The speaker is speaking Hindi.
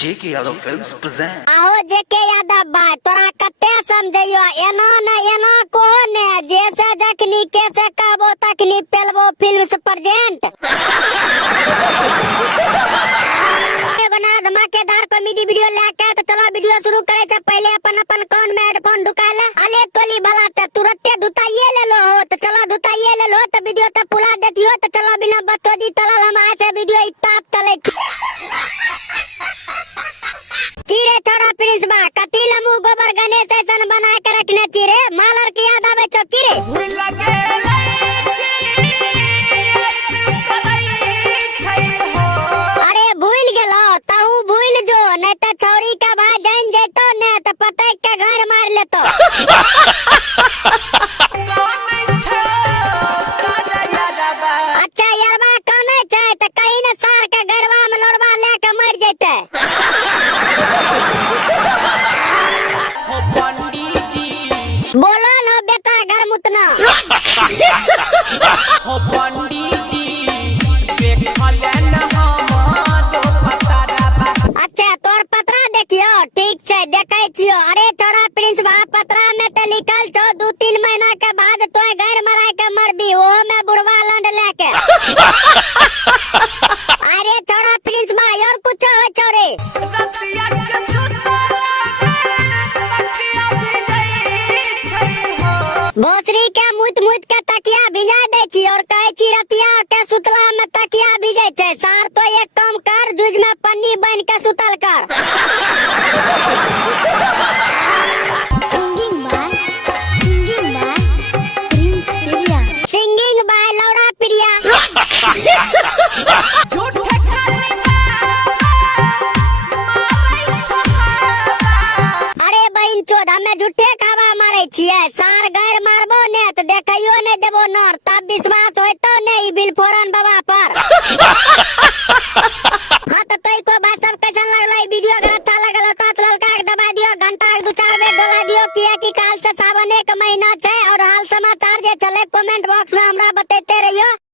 जेके यादव फिल्म्स प्रेजेंट। आहो जेके यादव भाई तोरा कते समझियो एना न एना को ने जैसे जखनी कैसे कहबो तखनी पेलबो फिल्म्स प्रेजेंट। एगो ना धमाकेदार कॉमेडी वीडियो लेके तो चलो वीडियो शुरू करे से पहले अपन अपन कान में हेडफोन ढुका ले। अले तोली भला ते तुरंते धुताइए ले लो हो तो चलो धुताइए ले लो तो वीडियो तो पूरा देखियो तो चलो बिना बतौदी तलल हम आए थे वीडियो इतना तले कीरे छोड़ा प्रिंस बा कति लमु गोबर गणेश ऐसन बना के रखने चिरे मालर की याद आवे छो कीरे अरे भूल गेलो ताऊ भूल जो नहीं तो छौरी का भाई जान जेतो ने तो पटक के घर मार लेतो। अच्छा यारबा कौन है तो कहीं न सार के गरबा में लोड़वा लेके मर जैते। बोलो ना बेटा घर मुतना हो पंडित जी देखले न हम तो पतरा बा। अच्छा तोर पतरा देखियो ठीक छै देखै छियो। अरे छोरा प्रिंस बा पतरा में ते लिखल छो 2-3 महीना के बाद तोय घर मराय के मरबी ओ में बुढ़वा लंड लेके। अरे छोरा प्रिंस बा और कुछ हो छोरे रतिया के सुतल तकिया भी गई छै हो भोसरी के मुत मुत के तकिया भिजा दे छी और कहै छी रतिया के सुतला में तकिया भिजै छै। सार तो एक काम कर जुज में पन्नी बांध के सुतल कर। सिंगिंग बाय लौड़ा प्रिया। झूठे खाली मारै छमा। अरे बहन चोद हमें झूठे खावा मारे छियै सार गैर मारबो ने तो देखइयो ने देबो नर तब विश्वास होइतो ने ई बिल फोरन बाबा पर।